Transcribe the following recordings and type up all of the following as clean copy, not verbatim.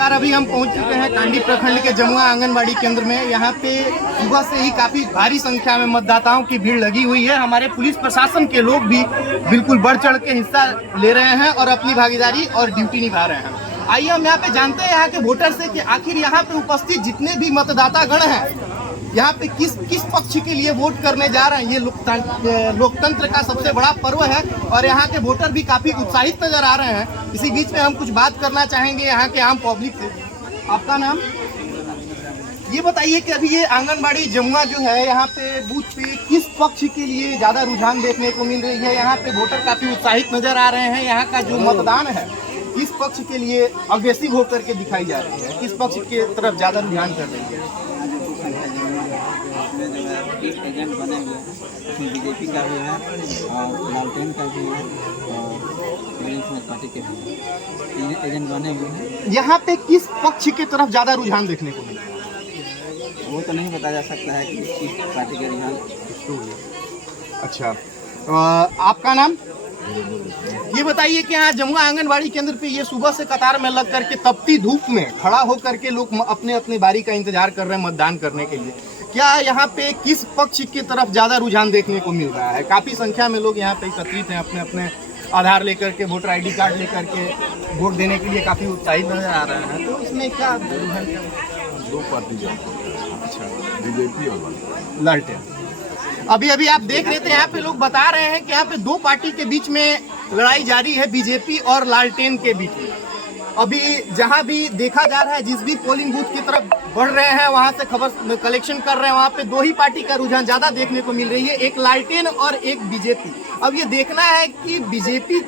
नमस्कार। अभी हम पहुंच चुके हैं कांडी प्रखंड के जमुआ आंगनबाड़ी केंद्र में। यहाँ पे सुबह से ही काफी भारी संख्या में मतदाताओं की भीड़ लगी हुई है। हमारे पुलिस प्रशासन के लोग भी बिल्कुल बढ़ चढ़ के हिस्सा ले रहे हैं और अपनी भागीदारी और ड्यूटी निभा रहे हैं। आइए हम यहाँ पे जानते हैं यहाँ के वोटर से कि आखिर यहाँ पे उपस्थित जितने भी मतदाता गण हैं यहाँ पे किस पक्ष के लिए वोट करने जा रहे हैं। ये लोकतंत्र का सबसे बड़ा पर्व है और यहाँ के वोटर भी काफी उत्साहित नजर आ रहे हैं। इसी बीच में हम कुछ बात करना चाहेंगे यहाँ के आम पब्लिक से। आपका नाम ये बताइए कि अभी ये आंगनबाड़ी जमुआ जो है यहाँ पे बूथ पे किस पक्ष के लिए ज्यादा रुझान देखने को मिल रही है। यहाँ पे वोटर काफी उत्साहित नजर आ रहे हैं। यहाँ का जो मतदान है किस पक्ष के लिए अग्रेसिव होकर के दिखाई जा रही है, किस पक्ष के तरफ ज्यादा रुझान कर रही है। एजेंट बने हुए हैं, उसमें बीजेपी का भी है और लालटेन का भी है और बहुजन समाज पार्टी के भी है। एजेंट बने हुए हैं। यहाँ पे किस पक्ष की तरफ ज्यादा रुझान देखने को मिला है? वो तो नहीं बताया जा सकता है कि किस पार्टी का रुझान। अच्छा, आपका नाम ये बताइए कि यहाँ जमुआ आंगनबाड़ी केंद्र पे ये सुबह से कतार में लग करके तपती धूप में खड़ा होकर के लोग अपने अपने बारी का इंतजार कर रहे हैं मतदान करने के लिए। क्या यहाँ पे किस पक्ष की तरफ ज्यादा रुझान देखने को मिल रहा है? काफी संख्या में लोग यहाँ पे एकत्रित हैं, अपने अपने आधार लेकर के, वोटर ID कार्ड लेकर के वोट देने के लिए काफी उत्साहित नजर आ रहे हैं। तो इसमें क्या दो पार्टी अच्छा बीजेपी और लालटेन। अभी आप देख रहे थे यहाँ पे लोग बता रहे हैं कि यहाँ पे दो पार्टी के बीच में लड़ाई जारी है, बीजेपी और लालटेन के बीच में। अभी जहाँ भी देखा जा रहा है, जिस भी पोलिंग बूथ की तरफ बढ़ रहे हैं वहाँ से खबर कलेक्शन कर रहे हैं, वहाँ पे दो ही पार्टी का रुझान ज्यादा देखने को मिल रही है, एक लालटेन और एक बीजेपी। अब ये देखना है कि बीजेपी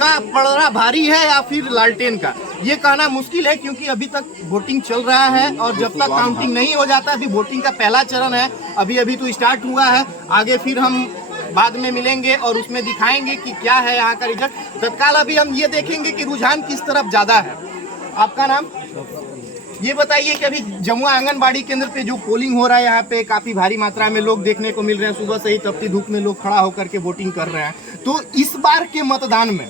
का पलड़ा भारी है या फिर लालटेन का, ये कहना मुश्किल है क्योंकि अभी तक वोटिंग चल रहा है और जब तक काउंटिंग नहीं हो जाता, अभी वोटिंग का पहला चरण है, अभी तो स्टार्ट हुआ है। आगे फिर हम बाद में मिलेंगे और उसमें दिखाएंगे कि क्या है यहाँ का रिजल्ट। तत्काल अभी हम ये देखेंगे कि रुझान किस तरफ ज्यादा है। आपका नाम ये बताइए कि अभी जमुआ आंगनबाड़ी केंद्र पे जो पोलिंग हो रहा है यहाँ पे काफी भारी मात्रा में लोग देखने को मिल रहे हैं। सुबह से ही तपती धूप में लोग खड़ा होकर के वोटिंग कर रहे हैं। तो इस बार के मतदान में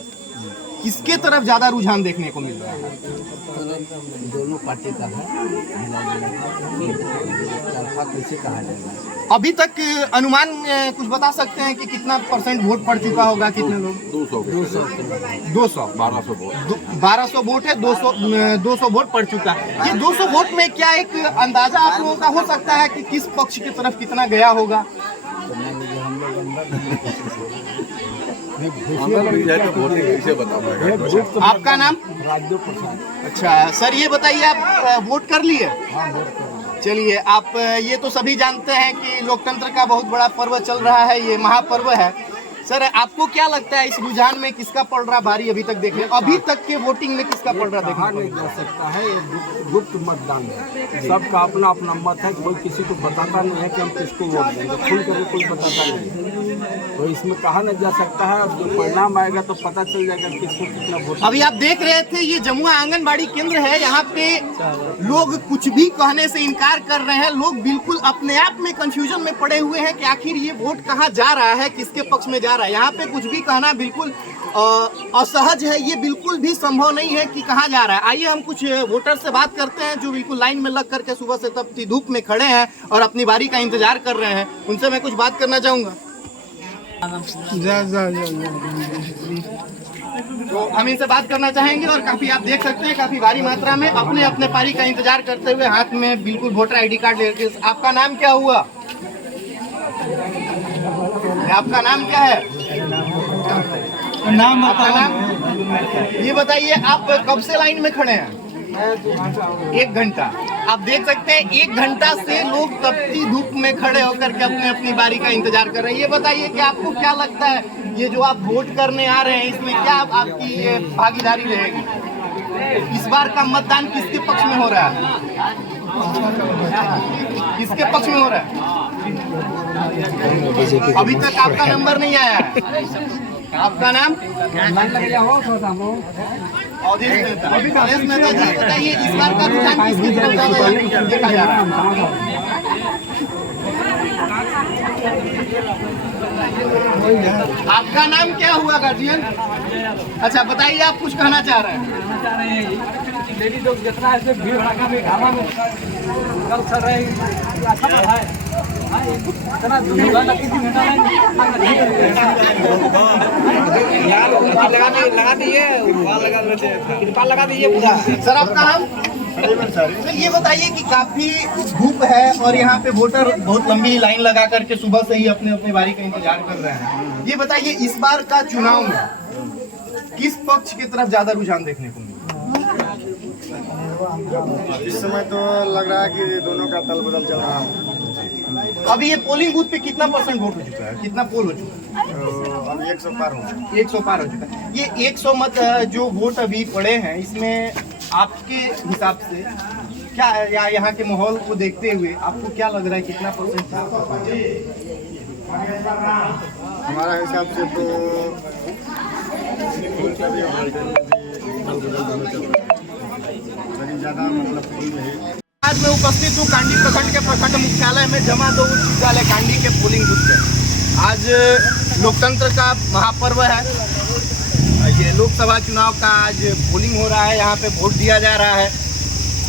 किसके तरफ ज्यादा रुझान देखने को मिल रहा है? दोनों पार्टी का है, कैसे कहा जाएगा? अभी तक अनुमान कुछ बता सकते हैं कि कितना % वोट पड़ चुका होगा? कितने लोग? 200 1200 वोट है, 200 वोट पड़ चुका है। ये 200 वोट में क्या एक अंदाजा आप लोगों का हो सकता है कि किस पक्ष की तरफ कितना गया होगा? आपका नाम? अच्छा सर, ये बताइए आप वोट कर लिए? चलिए, आप ये तो सभी जानते हैं कि लोकतंत्र का बहुत बड़ा पर्व चल रहा है, ये महापर्व है। सर, आपको क्या लगता है इस रुझान में किसका पड़ रहा भारी? अभी तक देख रहे हैं, अभी तक के वोटिंग में किसका पड़ रहा देखा नहीं जा सकता है। ये गुप्त मतदान है, सबका अपना अपना मत है। कोई किसी को बताता नहीं है कि हम किसको वोट देंगे, खुल करके कोई बताता नहीं है। तो इसमें कहा नहीं जा सकता है, जो परिणाम आएगा तो पता चल जाएगा किसको कितना वोट। अभी आप देख रहे थे ये जमुआ आंगनबाड़ी केंद्र है, यहाँ पे लोग कुछ भी कहने से इनकार कर रहे हैं। लोग बिल्कुल अपने आप में कंफ्यूजन में पड़े हुए हैं कि आखिर ये वोट कहाँ जा रहा है, किसके पक्ष में जा रहा है। यहाँ पे कुछ भी कहना बिल्कुल असहज है, ये बिल्कुल भी संभव नहीं है कि कहाँ जा रहा है। आइए हम कुछ वोटर से बात करते हैं जो बिल्कुल लाइन में लग करके सुबह से तपती धूप में खड़े हैं और अपनी बारी का इंतजार कर रहे हैं। उनसे मैं कुछ बात करना चाहूँगा। तो हम इनसे बात करना चाहेंगे और काफी आप देख सकते हैं काफी भारी मात्रा में अपने अपने पारी का इंतजार करते हुए हाथ में बिल्कुल वोटर ID कार्ड लेके। आपका नाम क्या हुआ? आपका नाम क्या है? आपका नाम ये बताइए। आप कब से लाइन में खड़े हैं? 1 घंटा। आप देख सकते हैं 1 घंटा से लोग तपती धूप में खड़े होकर के अपने अपनी बारी का इंतजार कर रहे हैं। ये बताइए कि आपको क्या लगता है, ये जो आप वोट करने आ रहे हैं इसमें क्या आपकी ये भागीदारी रहेगी? इस बार का मतदान किसके पक्ष में हो रहा है? किसके पक्ष में हो रहा है? अभी तक आपका नंबर नहीं आया है। आपका नाम? अवधेश मेहता जी, बताइए इस बार का रुझान किसकी तरफ ज्यादा देखा जा रहा है? आपका नाम क्या हुआ गार्जियन? अच्छा बताइए, आप कुछ कहना चाह रहे हैं? लेडीज लोग जितना ऐसे भीड़ भड़का में घामा में कल चल रहे अच्छा बढ़ा है इतना लगा दिए पूरा। सर आपका नाम? सर ये बताइए कि काफी धूप है और यहाँ पे वोटर बहुत लंबी लाइन लगा करके सुबह से ही अपने अपने बारी का इंतजार कर रहे हैं। ये बताइए इस बार का चुनाव में किस पक्ष की तरफ ज्यादा रुझान देखने को मिला? इस समय तो लग रहा है कि दोनों का तल बदल चल रहा है। अभी ये पोलिंग बूथ पे कितना % वोट हो चुका है, कितना पोल हो चुका है? अभी 100 पार हो 100 पार हो चुका है। ये 100 मत जो वोट अभी पड़े हैं इसमें आपके हिसाब से क्या या यहाँ के माहौल को देखते हुए आपको क्या लग रहा है कितना %? हमारा हिसाब से तो लेकिन ज़्यादा मतलब आज मैं उपस्थित हूँ कांडी प्रखंड के प्रखंड मुख्यालय में जमा दो उच्च विद्यालय कांडी के पोलिंग बूथ पे। आज लोकतंत्र का महापर्व है। ये लोकसभा चुनाव का आज पोलिंग हो रहा है, यहाँ पे वोट दिया जा रहा है।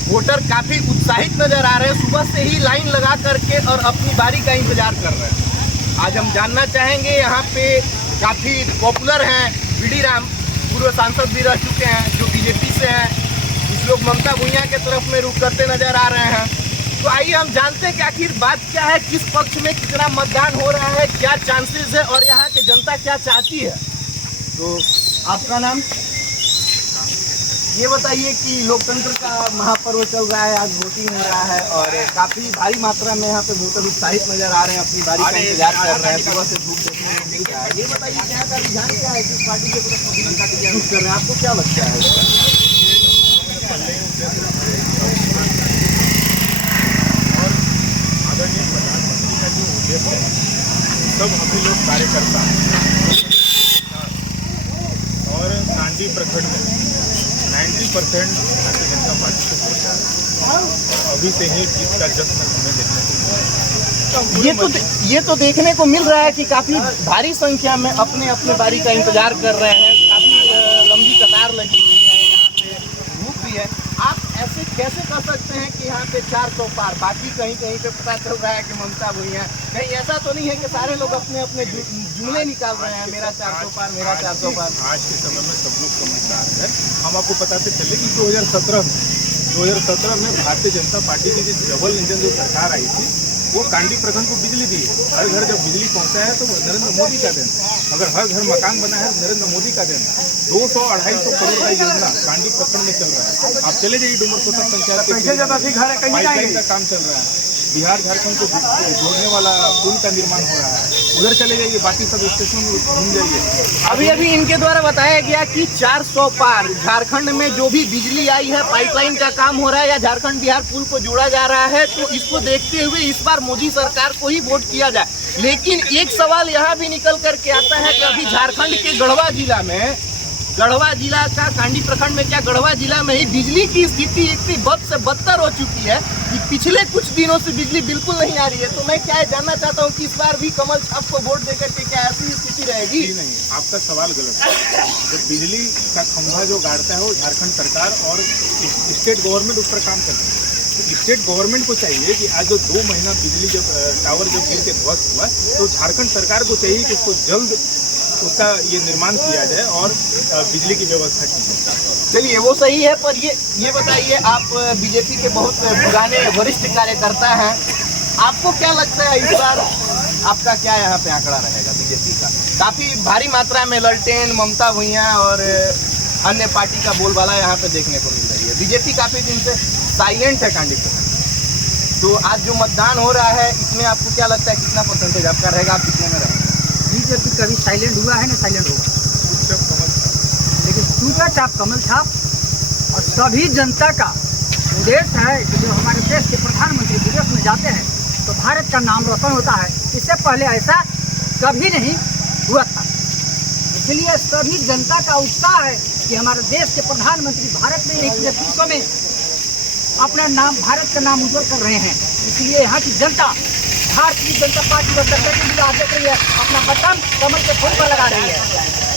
वोटर काफी उत्साहित नजर आ रहे हैं, सुबह से ही लाइन लगा करके और अपनी बारी का इंतजार कर रहे हैं। आज हम जानना चाहेंगे यहाँ पे काफी पॉपुलर हैं बीडी राम, पूर्व सांसद भी रह चुके हैं जो बीजेपी से हैं। कुछ लोग ममता भुइयां के तरफ में रुख करते नजर आ रहे हैं। तो आइए हम जानते हैं कि आखिर बात क्या है, किस पक्ष में कितना मतदान हो रहा है, क्या चांसेस है और यहाँ की जनता क्या चाहती है। तो आपका नाम? ये बताइए कि लोकतंत्र का महापर्व चल रहा है, आज वोटिंग हो रहा है और काफी भारी मात्रा में यहाँ पे वोटर उत्साहित नजर आ रहे हैं, अपनी बारी का इंतजार कर रहे हैं, सुबह से धूप देखने को मिल रहा है। ये बताइए कि यहाँ का रुझान क्या है, किस पार्टी के तरफ रुख कर रहे हैं, आपको क्या लगता है? आदरणीय प्रधानमंत्री का जो उद्देश्य है सब हम लोग कार्यकर्ता और कांडी प्रखंड में 90% भारतीय जनता पार्टी को वोट जा रहा है और अभी से ही जीत का जश्न हमें देखने को मिल रहा है। ये तो देखने को मिल रहा है कि काफी भारी संख्या में अपने अपने बारी का इंतजार कर रहे हैं, काफी लंबी कतार लगी हुई है, यहाँ पे धूप भी है। आप ऐसे कैसे कर सकते हैं कि यहाँ पे 400 पार, बाकी कहीं कहीं पे पता चल रहा है कि ममता भुइयां, कहीं ऐसा तो नहीं है कि सारे लोग अपने अपने जुमले निकाल रहे हैं, मेरा 400 पार, मेरा 400 पार? आज के समय में सब लोग समझदार हैं। हम आपको बताते चले कि 2017 में भारतीय जनता पार्टी की जो डबल इंजन जो सरकार आई थी वो कांडी प्रखंड को बिजली दी है। हर घर जब बिजली पहुंचा है तो नरेंद्र मोदी का देन। अगर हर घर मकान बना है नरेंद्र मोदी का देन। 200-250 करोड़ का योजना कांडी प्रखंड में चल रहा है। आप चले जाइए डूमरकोटा पंचायत के पाइपलाइन का काम चल रहा है, बिहार झारखंड को जोड़ने वाला पुल का निर्माण हो रहा है, उधर चले जाइए, बाकी सब स्टेशन में घूम जाइए। अभी इनके द्वारा बताया गया कि 400 पार झारखंड में जो भी बिजली आई है, पाइपलाइन का काम हो रहा है या झारखंड बिहार पुल को जोड़ा जा रहा है, तो इसको देखते हुए इस बार मोदी सरकार को ही वोट किया जाए। लेकिन एक सवाल यहाँ भी निकल करके आता है कि अभी झारखंड के गढ़वा जिला का कांडी प्रखंड में, क्या गढ़वा जिला में ही बिजली की स्थिति इतनी बद से बदतर हो चुकी है कि पिछले कुछ दिनों से बिजली बिल्कुल नहीं आ रही है। तो मैं क्या जानना चाहता हूँ कि इस बार भी कमल छाप को वोट देकर के क्या ऐसी स्थिति रहेगी? नहीं, आपका सवाल गलत है। जो बिजली का खंभा जो गाड़ता है वो झारखंड सरकार और स्टेट गवर्नमेंट उस पर काम करती है। तो स्टेट गवर्नमेंट को चाहिए कि आज जो 2 महीना बिजली जब टावर जब गिर के ध्वस्त हुआ तो झारखंड सरकार को चाहिए कि उसको जल्द उसका ये निर्माण किया जाए और बिजली की व्यवस्था की जाए। चलिए वो सही है, पर ये बताइए, आप बीजेपी के बहुत पुराने वरिष्ठ कार्यकर्ता हैं, आपको क्या लगता है इस बार आपका क्या यहाँ पे आंकड़ा रहेगा बीजेपी का? काफी भारी मात्रा में ललटेन, ममता भुइयां और अन्य पार्टी का बोलबाला यहाँ पे देखने को मिल रही है। बीजेपी काफी दिन से साइलेंट है कांडी प्रखंड। तो आज जो मतदान हो रहा है इसमें आपको क्या लगता है कितना % आपका रहेगा, आप कितने में रहेगा? बीजेपी कभी साइलेंट हुआ है ना साइलेंट होगा, लेकिन चुपचाप कमल छाप और सभी जनता का उद्देश्य है कि जो हमारे देश के प्रधानमंत्री विदेश में जाते हैं तो भारत का नाम रोशन होता है। इससे पहले ऐसा कभी नहीं हुआ था, इसलिए सभी जनता का उत्साह है कि हमारे देश के प्रधानमंत्री भारत में एक विश्व में अपना नाम, भारत का नाम उज्जवल कर रहे हैं। इसलिए यहाँ की जनता भारतीय जनता पार्टी को देख रही है, अपना बटन कमल के फूल पर लगा रही है।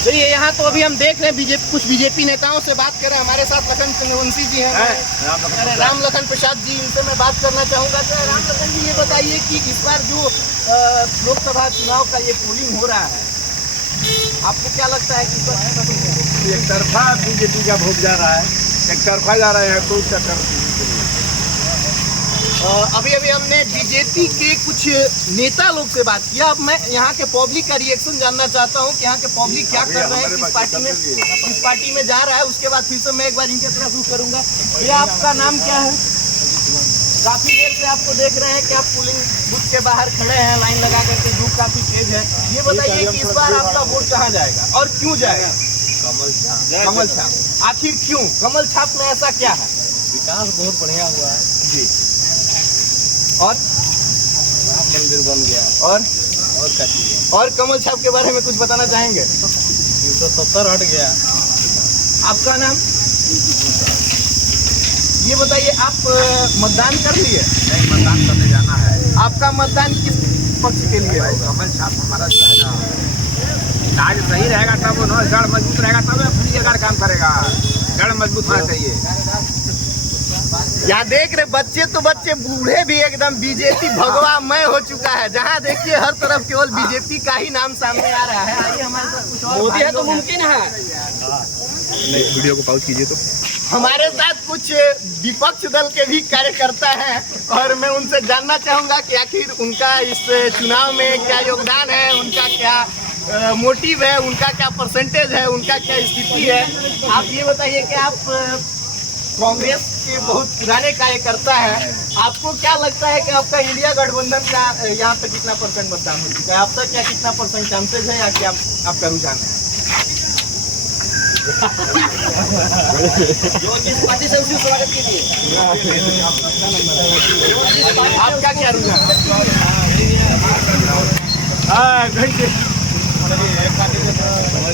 चलिए यहाँ तो अभी हम देख रहे हैं कुछ बीजेपी नेताओं से बात कर रहे हैं। हमारे साथ लखन चंद्रवंशी जी हैं, राम लखन प्रसाद जी, इनसे मैं बात करना चाहूँगा। तो राम लखन जी, ये बताइए कि इस बार जो लोकसभा चुनाव का ये पोलिंग हो रहा है, आपको क्या लगता है कि इस बार एक तरफा बीजेपी का वोट जा रहा है, एक तरफा जा रहा है, कोई चक्कर अभी हमने बीजेपी के कुछ नेता लोग से बात किया। अब मैं यहाँ के पब्लिक का रिएक्शन जानना चाहता हूँ कि यहाँ के पब्लिक क्या कर रहे हैं, किस पार्टी में जा रहा है। उसके बाद फिर से मैं एक बार इनके तरफ रुख करूँगा। ये आपका नाम क्या है? काफी देर से आपको देख रहे हैं कि आप पोलिंग बूथ के बाहर खड़े हैं, लाइन लगा करके, धूप काफी तेज है। ये बताइए कि इस बार आपका वोट कहाँ जाएगा और क्यों जाएगा? कमल छाप। आखिर क्यों? कमल छाप में ऐसा क्या है? विकास बहुत बढ़िया हुआ है जी, और राम मंदिर बन गया क्या चीज़? और कमल छाप के बारे में कुछ बताना चाहेंगे? 370 हट गया। आपका नाम? ये बताइए, आप मतदान कर लिए? नहीं, मतदान करने जाना है। आपका मतदान किस पक्ष के लिए है? कमल छाप हमारा जो है ना, आज सही रहेगा तब वो जड़ मजबूत रहेगा तब अपनी जगह काम करेगा। जड़ मजबूत होना चाहिए। यहाँ देख रहे बच्चे तो बच्चे, बूढ़े भी एकदम बीजेपी भगवामय हो चुका है। जहाँ देखिए हर तरफ केवल बीजेपी का ही नाम सामने आ रहा है। आइए हमारे साथ कुछ और मोदी है तो मुमकिन है। वीडियो को पॉज कीजिए। तो हमारे साथ कुछ विपक्ष दल के भी कार्यकर्ता हैं और मैं उनसे जानना चाहूँगा कि आखिर उनका इस चुनाव में क्या योगदान है, उनका क्या मोटिव है, उनका क्या परसेंटेज है, उनका क्या स्थिति है। आप ये बताइए कि आप कांग्रेस के बहुत पुराने कार्यकर्ता हैं, आपको क्या लगता है कि आपका इंडिया गठबंधन का यहाँ पे कितना परसेंट मतदान हो चुका है? आप तक क्या कितना परसेंट चांसेस है या क्या आपका रुझान है? जो जिस पार्टी से उसकी स्वागत कीजिए। आपका क्या रुझान है?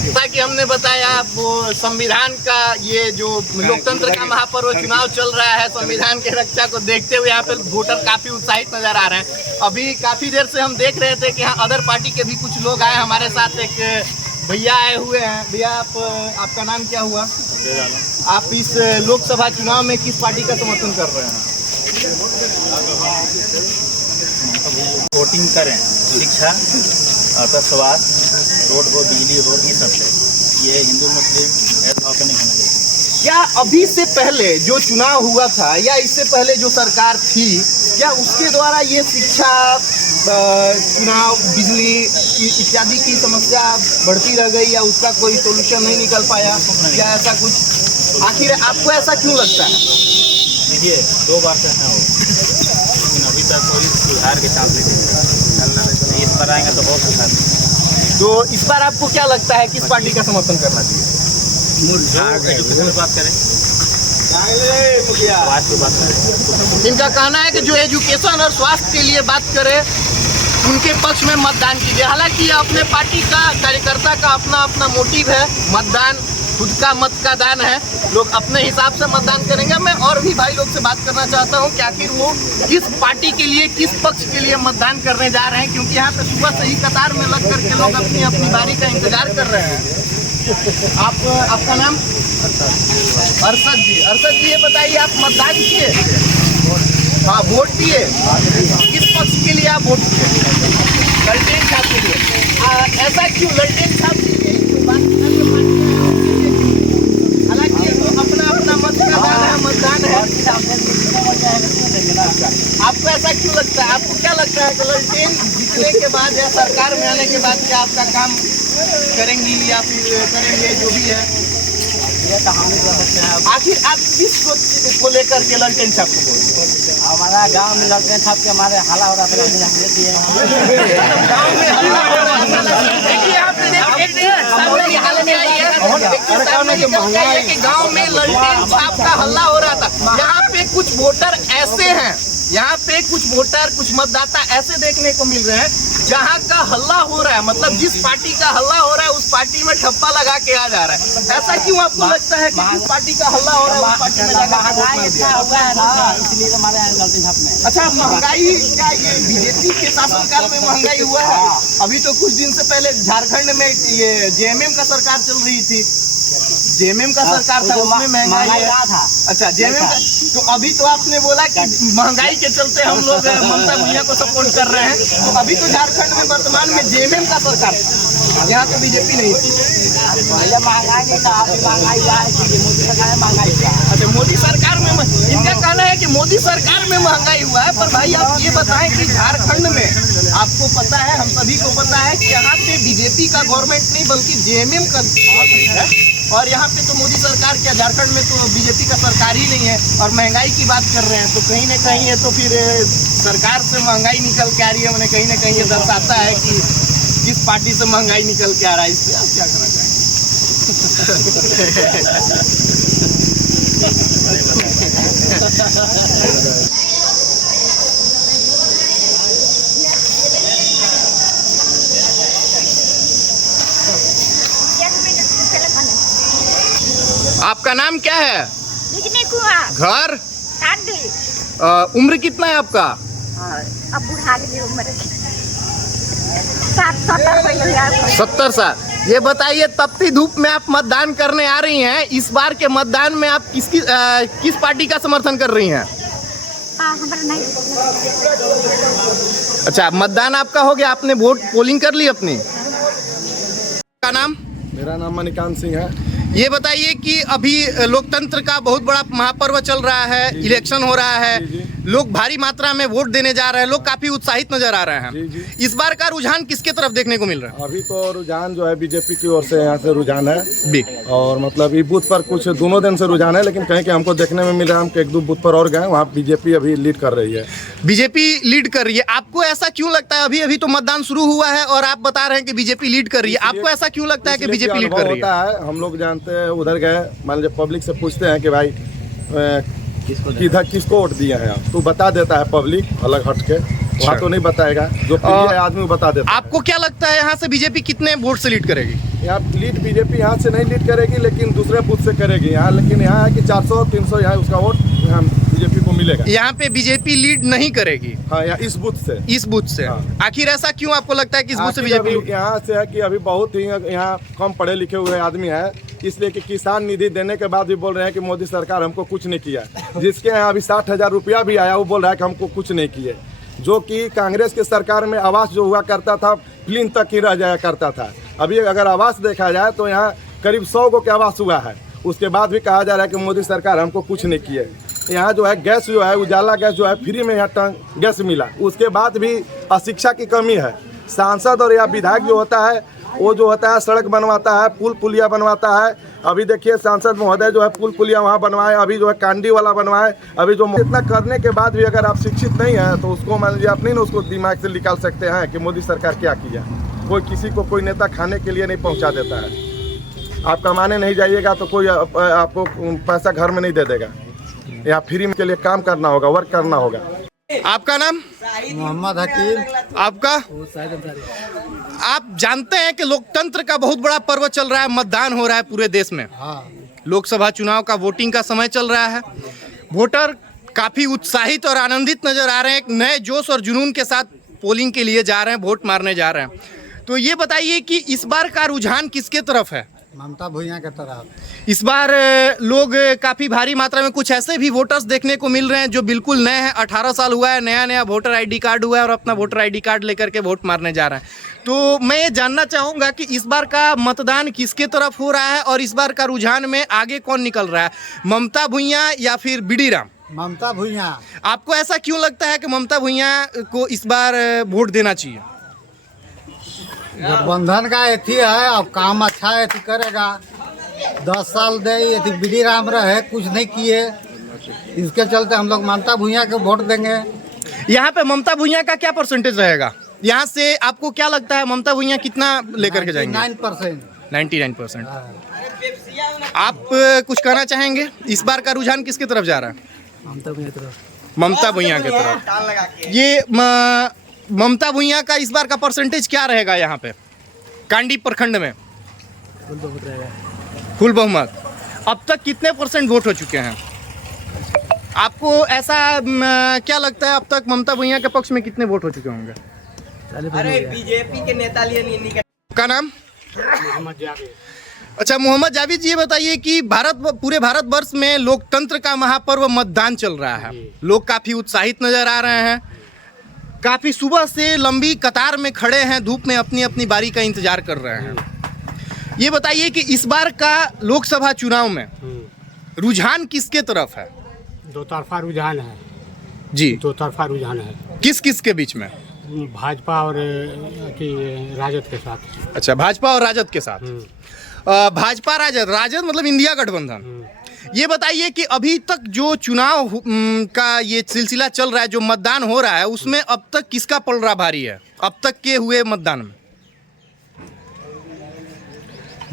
जैसा कि हमने बताया, वो संविधान का ये जो लोकतंत्र का महापर्व चुनाव चल रहा है, संविधान के रक्षा को देखते हुए यहाँ पे वोटर काफी उत्साहित नजर आ रहे हैं। अभी काफी देर से हम देख रहे थे कि यहाँ अदर पार्टी के भी कुछ लोग आए हमारे साथ। एक भैया आए हुए हैं। भैया, आपका नाम क्या हुआ? आप इस लोकसभा चुनाव में किस पार्टी का समर्थन कर रहे हैं? वोटिंग करें, शिक्षा, स्वास्थ्य, रोड हो, बिजली हो, ये सब है। ये हिंदू मुस्लिम भेदभाव का नहीं होना चाहिए। क्या अभी से पहले जो चुनाव हुआ था या इससे पहले जो सरकार थी, क्या उसके द्वारा ये शिक्षा, चुनाव, बिजली इत्यादि की समस्या बढ़ती रह गई या उसका कोई सोल्यूशन नहीं निकल पाया या ऐसा कुछ? आखिर आपको ऐसा क्यों लगता है? देखिए, 2 बार से है वो, लेकिन अभी तक कोई सुधार के चांस नहीं दिख रहा। इस पर आएंगे तो बहुत सुधार। तो इस बार आपको क्या लगता है किस पार्टी का समर्थन करना चाहिए? एजुकेशन की बात करें, स्वास्थ्य की बात करें। इनका कहना है कि जो एजुकेशन और स्वास्थ्य के लिए बात करे उनके पक्ष में मतदान कीजिए। हालांकि अपने पार्टी का कार्यकर्ता का अपना अपना मोटिव है, मतदान खुद का मत का दान है, लोग अपने हिसाब से मतदान करेंगे। मैं और भी भाई लोग से बात करना चाहता हूं कि आखिर वो किस पार्टी के लिए, किस पक्ष के लिए मतदान करने जा रहे हैं, क्योंकि यहाँ पे सुबह से ही कतार में लग करके लोग अपनी अपनी बारी का इंतजार कर रहे हैं। आपका नाम? अरशद जी। अरशद जी, ये बताइए, आप मतदान किए? हाँ, वोट दिए। किस पक्ष के लिए आप वोट किए? ललटेन छाप के लिए। ऐसा क्यों ललटेन छाप के लिए? हालांकि ये तो अपना अपना मत का दान है, मतदान है। आपको ऐसा क्यों लगता है? आपको क्या लगता है कि ललटेन जीतने के बाद या सरकार में आने के बाद क्या आपका काम करेंगी या फिर करेंगे जो भी है? आखिर आप किस को लेकर के ललटेन छाप को बोलते हैं? हमारा गांव में ललटेन छाप के हमारे हल्ला हो रहा था, गांव में हल्ला हो रहा था। देखिए, आपने गांव में ललटेन छाप का हल्ला हो रहा था। यहाँ पे कुछ वोटर ऐसे हैं, यहाँ पे पे कुछ वोटर, कुछ मतदाता ऐसे देखने को मिल रहे हैं जहां का हल्ला हो रहा है, मतलब जिस पार्टी का हल्ला हो रहा है उस पार्टी में ठप्पा लगा के आ जा रहा है। ऐसा क्यों आपको लगता है कि जिस पार्टी का हल्ला हो रहा है उस पार्टी में जाकर वोट मार दिया? इसलिए हमारे यहाँ गलती छाप में। अच्छा, महंगाई क्या ये बीजेपी के शासनकाल में महंगाई हुआ है? अभी तो कुछ दिन से पहले झारखंड में ये जेएमएम का सरकार चल रही थी, जेएमएम का सरकार था, उसमें महंगाई था। अच्छा, जेएमएम का, तो अभी तो आपने बोला कि महंगाई के चलते हम लोग ममता भैया को सपोर्ट कर रहे हैं, तो अभी तो झारखंड में वर्तमान में जेएमएम का सरकार था, यहाँ तो बीजेपी नहीं थी। महंगाई नहीं था, महंगाई मोदी सरकार महंगाई किया। अच्छा, मोदी सरकार में इनका कहना है कि मोदी सरकार में महंगाई हुआ है, पर भाई आप ये बताएं कि झारखंड में आपको पता है, हम सभी को पता है कि यहाँ पे बीजेपी का गवर्नमेंट नहीं बल्कि जेएमएम का गवर्नमेंट है, और यहाँ पे तो मोदी सरकार क्या, झारखंड में तो बीजेपी का सरकार ही नहीं है, और महंगाई की बात कर रहे हैं, तो कहीं ना कहीं ये तो फिर सरकार से महंगाई निकल के आ रही है, मैंने कहीं ना कहीं ये दर्शाता है कि किस पार्टी से महंगाई निकल के आ रहा है। इस पर आप क्या कहना चाहेंगे? आपका नाम क्या है? घर? उम्र कितना है आपका? अब बुढ़ा गई उम्र 70 साल। ये बताइए, तपती धूप में आप मतदान करने आ रही हैं, इस बार के मतदान में आप किस पार्टी का समर्थन कर रही हैं? अच्छा, मतदान आपका हो गया, आपने वोट पोलिंग कर ली अपनी? का नाम? मेरा नाम मणिकांत सिंह है। ये बताइए कि अभी लोकतंत्र का बहुत बड़ा महापर्व चल रहा है, इलेक्शन हो रहा है, लोग भारी मात्रा में वोट देने जा रहे हैं, लोग काफी उत्साहित नजर आ रहे हैं। इस बार का रुझान किसके तरफ देखने को मिल रहा है? अभी तो रुझान जो है बीजेपी की ओर से यहाँ से रुझान है, और मतलब ये बूथ पर कुछ दोनों दिन से रुझान है, लेकिन कहीं के हमको देखने में मिल रहा है, हम एक दो बूथ पर और गए, वहाँ बीजेपी अभी लीड कर रही है। बीजेपी लीड कर रही है, आपको ऐसा क्यों लगता है? अभी अभी तो मतदान शुरू हुआ है और आप बता रहे हैं कि बीजेपी लीड कर रही है, आपको ऐसा क्यों लगता है कि बीजेपी लीड कर रही है? हम लोग जानते हैं, उधर गए, मान लीजिए पब्लिक से पूछते हैं कि भाई किधर किसको वोट दिए हैं आप, तो बता देता है पब्लिक अलग हट के, वहाँ तो नहीं बताएगा, जो प्रिय आदमी बता देता है। आपको क्या लगता है यहाँ से बीजेपी कितने वोट से लीड करेगी? यहाँ लीड बीजेपी यहाँ से नहीं लीड करेगी, लेकिन दूसरे बूथ से करेगी यहाँ, लेकिन यहाँ है कि 400-300 यहाँ उसका वोट यहाँ बीजेपी को मिलेगा। यहाँ पे बीजेपी लीड नहीं करेगी? हाँ, यहाँ इस बूथ से। हाँ। आखिर ऐसा क्यों आपको लगता है कि इस बूथ से बीजेपी? यहाँ से है कि अभी बहुत ही यहाँ कम पढ़े लिखे हुए आदमी है, इसलिए कि किसान निधि देने के बाद भी बोल रहे हैं कि मोदी सरकार हमको कुछ नहीं किया। जिसके यहाँ अभी 60,000 रुपया भी आया, वो बोल रहा है कि हमको कुछ नहीं किए। जो कि कांग्रेस के सरकार में आवास जो हुआ करता था, फिल्म तक ही रह जाया करता था। अभी अगर आवास देखा जाए तो यहाँ करीब 100 को के आवास हुआ है, उसके बाद भी कहा जा रहा है कि मोदी सरकार हमको कुछ नहीं किए। यहाँ जो है गैस जो है, उजाला गैस जो है फ्री में यहाँ गैस मिला, उसके बाद भी शिक्षा की कमी है। सांसद और या विधायक जो होता है, वो जो होता है सड़क बनवाता है, पुल पुलिया बनवाता है। अभी देखिए सांसद महोदय जो है पुल पुलिया वहाँ बनवाए, अभी जो है कांडी वाला बनवाए। अभी जो इतना करने के बाद भी अगर आप शिक्षित नहीं हैं तो उसको मान लीजिए आप नहीं ना उसको दिमाग से निकाल सकते हैं कि मोदी सरकार क्या किया। कोई किसी को कोई नेता खाने के लिए नहीं पहुँचा देता है। आप कमाने नहीं जाइएगा तो कोई आपको पैसा घर में नहीं दे देगा, या फ्री के लिए काम करना होगा, वर्क करना होगा। आपका नाम? मोहम्मद हकीम। आपका? आप जानते हैं कि लोकतंत्र का बहुत बड़ा पर्व चल रहा है, मतदान हो रहा है पूरे देश में। लोकसभा चुनाव का वोटिंग का समय चल रहा है, वोटर काफी उत्साहित और आनंदित नजर आ रहे हैं, एक नए जोश और जुनून के साथ पोलिंग के लिए जा रहे हैं, वोट मारने जा रहे हैं। तो ये बताइए कि इस बार का रुझान किसके तरफ है? ममता भैया की तरफ। इस बार लोग काफ़ी भारी मात्रा में कुछ ऐसे भी वोटर्स देखने को मिल रहे हैं जो बिल्कुल नए हैं, 18 साल हुआ है, नया नया वोटर आईडी कार्ड हुआ है और अपना वोटर आईडी कार्ड लेकर के वोट मारने जा रहे हैं। तो मैं ये जानना चाहूँगा कि इस बार का मतदान किसके तरफ हो रहा है और इस बार का रुझान में आगे कौन निकल रहा है, ममता भुइयाँ या फिर बीडी राम? ममता भुइयाँ। आपको ऐसा क्यों लगता है कि ममता भुइयाँ को इस बार वोट देना चाहिए? गठबंधन का एथी है, अब काम अच्छा एथी करेगा। 10 साल दे एथी बीडी राम रहे, कुछ नहीं किए, इसके चलते हम लोग ममता भुइयाँ को वोट देंगे। यहाँ पे ममता भुइयाँ का क्या परसेंटेज रहेगा? यहाँ से आपको क्या लगता है ममता भुइयाँ कितना लेकर के जाएंगे? 99%। आप कुछ कहना चाहेंगे? इस बार का रुझान किसके तरफ जा रहा है? ममता भुइयाँ तरफ। ममता भुइयां की तरफ। ये ममता भुइयां का इस बार का परसेंटेज क्या रहेगा यहाँ पे कांडी प्रखंड में? फुल बहुमत। अब तक कितने % वोट हो चुके हैं? आपको ऐसा क्या लगता है अब तक ममता भुइयां के पक्ष में कितने वोट हो चुके होंगे? अरे बीजेपी के नेता लिए नहीं का नाम? मोहम्मद जावेद। अच्छा, मोहम्मद जावेद, ये बताइए कि पूरे भारतवर्ष में लोकतंत्र का महापर्व मतदान चल रहा है। लोग काफी उत्साहित नजर आ रहे हैं, काफी सुबह से लंबी कतार में खड़े हैं, धूप में अपनी अपनी बारी का इंतजार कर रहे हैं। ये बताइए कि इस बार का लोकसभा चुनाव में रुझान किसके तरफ है? दो तरफा रुझान है जी, दो तरफा रुझान है। किस किस के बीच में? भाजपा और राजद के साथ। अच्छा, भाजपा और राजद के साथ। भाजपा राजद मतलब इंडिया गठबंधन। ये बताइए कि अभी तक जो चुनाव का ये सिलसिला चल रहा है, जो मतदान हो रहा है, उसमें अब तक किसका पलड़ा भारी है अब तक के हुए मतदान में?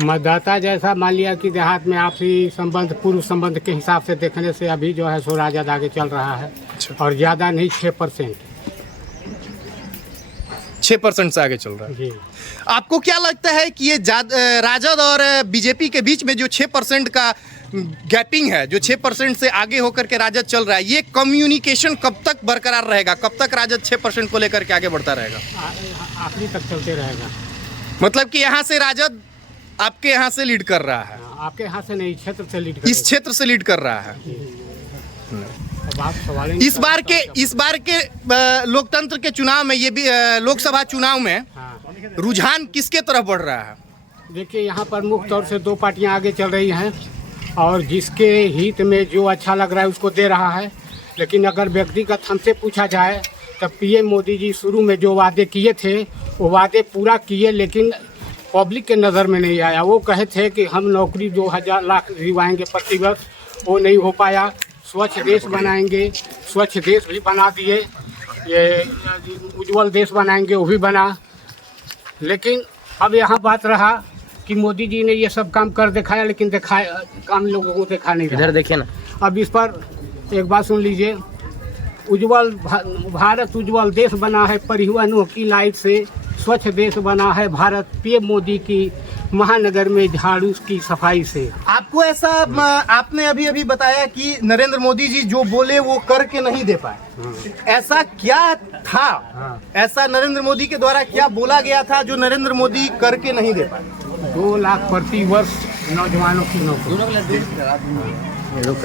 मतदाता जैसा मान लिया कि देहात में आपसी संबंध, पूर्व संबंध के हिसाब से देखने से अभी जो है सो राजद आगे चल रहा है। और ज़्यादा नहीं, 6% 6% से आगे चल रहा है जी। आपको क्या लगता है कि ये राजद और बीजेपी के बीच में जो 6% का गैपिंग है, जो 6% से आगे होकर के राजद चल रहा है, ये कम्युनिकेशन कब तक बरकरार रहेगा? कब तक राजद 6% को लेकर के आगे बढ़ता रहेगा? आखिरी तक चलते रहेगा। मतलब कि यहाँ से राजद आपके यहाँ से लीड कर रहा है? आपके यहाँ से नहीं, क्षेत्र से लीड कर, इस क्षेत्र से लीड कर रहा है। अब आप सवाल इस बार के लोकतंत्र के चुनाव में, ये भी लोकसभा चुनाव में रुझान किसके तरफ बढ़ रहा है? देखिए, यहाँ पर मुख्य तौर से दो पार्टियाँ आगे चल रही हैं और जिसके हित में जो अच्छा लग रहा है उसको दे रहा है। लेकिन अगर व्यक्तिगत हमसे पूछा जाए तो पीएम मोदी जी शुरू में जो वादे किए थे वो वादे पूरा किए, लेकिन पब्लिक के नज़र में नहीं आया। वो कहे थे कि हम नौकरी 2000 लाख दिलवाएंगे प्रतिवर्ष, वो नहीं हो पाया। स्वच्छ देश बनाएंगे, स्वच्छ देश भी बना दिए। ये उज्जवल देश बनाएंगे, वो भी बना। लेकिन अब यहाँ बात रहा कि मोदी जी ने ये सब काम कर दिखाया, लेकिन काम लोगों को देखा नहीं। इधर देखिए ना। अब इस पर एक बात सुन लीजिए। उज्जवल भारत उज्जवल देश बना है परिवहनों की लाइट से, स्वच्छ देश बना है भारत पीएम मोदी की महानगर में झाड़ू की सफाई से। आपको ऐसा आपने अभी बताया कि नरेंद्र मोदी जी जो बोले वो करके नहीं दे पाए, ऐसा क्या था? ऐसा नरेंद्र मोदी के द्वारा क्या बोला गया था जो नरेंद्र मोदी करके नहीं दे पाए? 2 लाख प्रति वर्ष नौजवानों की नौकरी।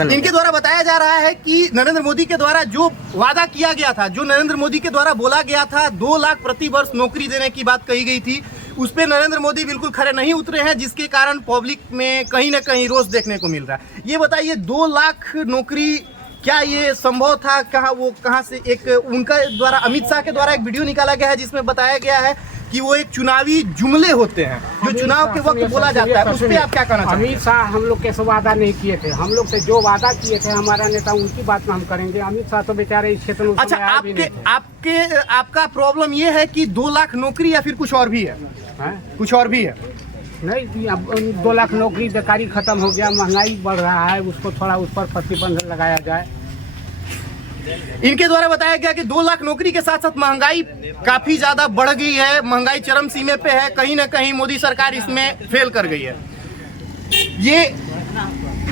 इनके द्वारा बताया जा रहा है कि नरेंद्र मोदी के द्वारा जो वादा किया गया था, जो नरेंद्र मोदी के द्वारा बोला गया था, 2 लाख प्रति वर्ष नौकरी देने की बात कही गई थी, उस पे नरेंद्र मोदी बिल्कुल खरे नहीं उतरे हैं, जिसके कारण पब्लिक में कहीं ना कहीं रोष देखने को मिल रहा है। ये बताइए, 2 लाख नौकरी क्या ये संभव था? कहाँ से एक उनका द्वारा, अमित शाह के द्वारा एक वीडियो निकाला गया है जिसमें बताया गया है कि वो एक चुनावी जुमले होते हैं जो चुनाव के वक्त बोला जाता है। उस पर आप क्या कहना चाहते हैं? अमित शाह हम लोग के से वादा नहीं किए थे। हम लोग से जो वादा किए थे हमारा नेता, उनकी बात में हम करेंगे। अमित शाह तो बेचारे इस क्षेत्र में। अच्छा, आपका प्रॉब्लम ये है कि 2 लाख नौकरी या फिर कुछ और भी है? कुछ और भी है? नहीं, अब 2 लाख नौकरी बेकारी खत्म हो गया, महंगाई बढ़ रहा है, उसको थोड़ा उस पर प्रतिबंध लगाया जाए। इनके द्वारा बताया गया कि 2 लाख नौकरी के साथ साथ महंगाई काफी ज्यादा बढ़ गई है, महंगाई चरम सीमे पे है, कहीं ना कहीं मोदी सरकार इसमें फेल कर गई है।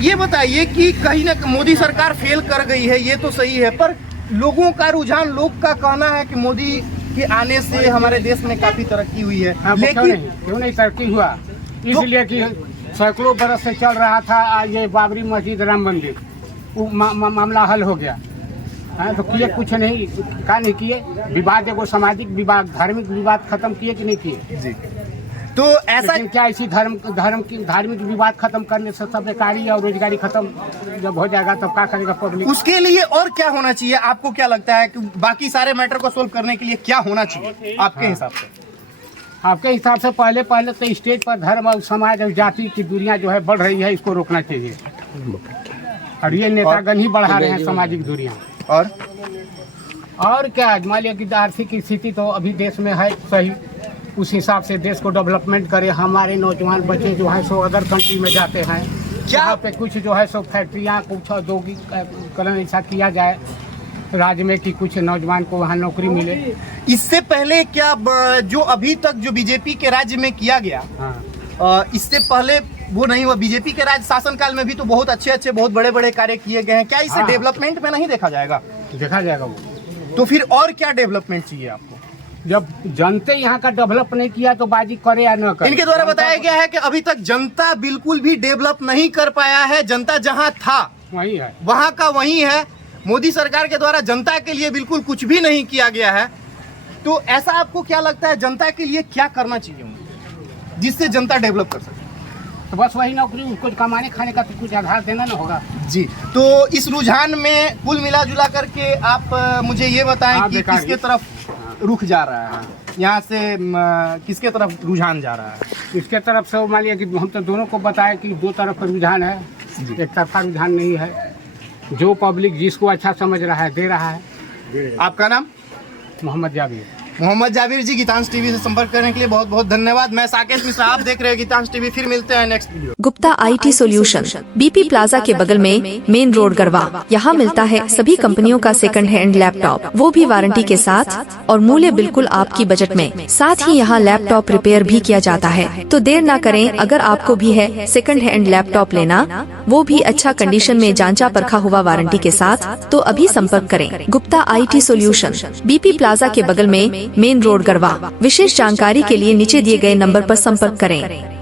ये बताइए कि कहीं ना मोदी सरकार फेल कर गई है, ये तो सही है, पर लोगों का रुझान, लोग का कहना है कि मोदी के आने से हमारे देश में काफी तरक्की हुई है। लेकिन क्यों नहीं तरक्की हुआ? इसलिए कि सैकड़ों बरस से चल रहा था ये बाबरी मस्जिद, राम मंदिर, मामला हल हो गया। तो किए कुछ नहीं, क्या नहीं किए? विवाद, एगो सामाजिक विवाद, धार्मिक विवाद खत्म किए कि नहीं किए जी? तो ऐसा क्या इसी धार्मिक विवाद खत्म करने से सब बेकारी और रोजगारी खत्म जब हो जाएगा तब क्या करेगा पब्लिक? उसके लिए और क्या होना चाहिए? आपको क्या लगता है कि बाकी सारे मैटर को सोल्व करने के लिए क्या होना चाहिए आपके हिसाब से? आपके हिसाब से पहले तो स्टेज पर धर्म और समाज और जाति की दूरियां जो है बढ़ रही है, इसको रोकना चाहिए। और ये नेतागण ही बढ़ा रहे हैं सामाजिक दूरियां। और क्या, मान लिया कि आर्थिक स्थिति तो अभी देश में है सही, उस हिसाब से देश को डेवलपमेंट करे। हमारे नौजवान बच्चे जो है सो अदर कंट्री में जाते हैं, यहाँ पे कुछ जो है सो फैक्ट्रियाँ, कुछ औद्योगिकरण ऐसा किया जाए राज्य में कि कुछ नौजवान को वहाँ नौकरी मिले। इससे पहले क्या जो अभी तक जो बीजेपी के राज्य में किया गया, हाँ, इससे पहले वो नहीं हुआ? बीजेपी के राज्य शासनकाल में भी तो बहुत अच्छे बहुत बड़े बड़े कार्य किए गए हैं, क्या इसे हाँ। डेवलपमेंट में नहीं देखा जाएगा? देखा जाएगा वो। तो फिर और क्या डेवलपमेंट चाहिए आपको? जब जनता यहाँ का डेवलप नहीं किया तो बाजी करे या न करे। इनके द्वारा बताया गया है कि अभी तक जनता बिल्कुल भी डेवलप नहीं कर पाया है, जनता जहां था वही है। वहां का वही है। मोदी सरकार के द्वारा जनता के लिए बिल्कुल कुछ भी नहीं किया गया है। तो ऐसा आपको क्या लगता है, जनता के लिए क्या करना चाहिए जिससे जनता डेवलप कर सके? तो बस वही नौकरी, उसको कमाने खाने का तो कुछ आधार देना ना होगा जी। तो इस रुझान में कुल मिला जुला करके आप मुझे ये बताएं कि किसके तरफ रुख जा रहा है, यहाँ से किसके तरफ रुझान जा रहा है? इसके तरफ से मान लिया कि हम तो दोनों को बताया कि दो तरफ का रुझान है, एक तरफा रुझान नहीं है। जो पब्लिक जिसको अच्छा समझ रहा है दे रहा है। आपका नाम? मोहम्मद जावेद। मोहम्मद जावेद जी, गीतांश टीवी से संपर्क करने के लिए बहुत बहुत धन्यवाद। मैं साकेत मिश्रा, आप देख रहे हैं गीतांश टीवी। फिर मिलते हैं next video. Gupta IT solution, BP plaza के बगल में, मेन रोड गढ़वा। यहाँ मिलता है सभी कंपनियों का सेकंड हैंड लैपटॉप, वो भी वारंटी के साथ और मूल्य बिल्कुल आपकी बजट में। साथ ही यहाँ लैपटॉप रिपेयर भी किया जाता है। तो देर ना करें, अगर आपको भी है सेकंड हैंड लैपटॉप लेना, वो भी अच्छा कंडीशन में जांचा परखा हुआ वारंटी के साथ, तो अभी संपर्क करें। Gupta IT solution, BP plaza के बगल में, मेन रोड गढ़वा। विशेष जानकारी के लिए नीचे दिए गए नंबर पर संपर्क करें।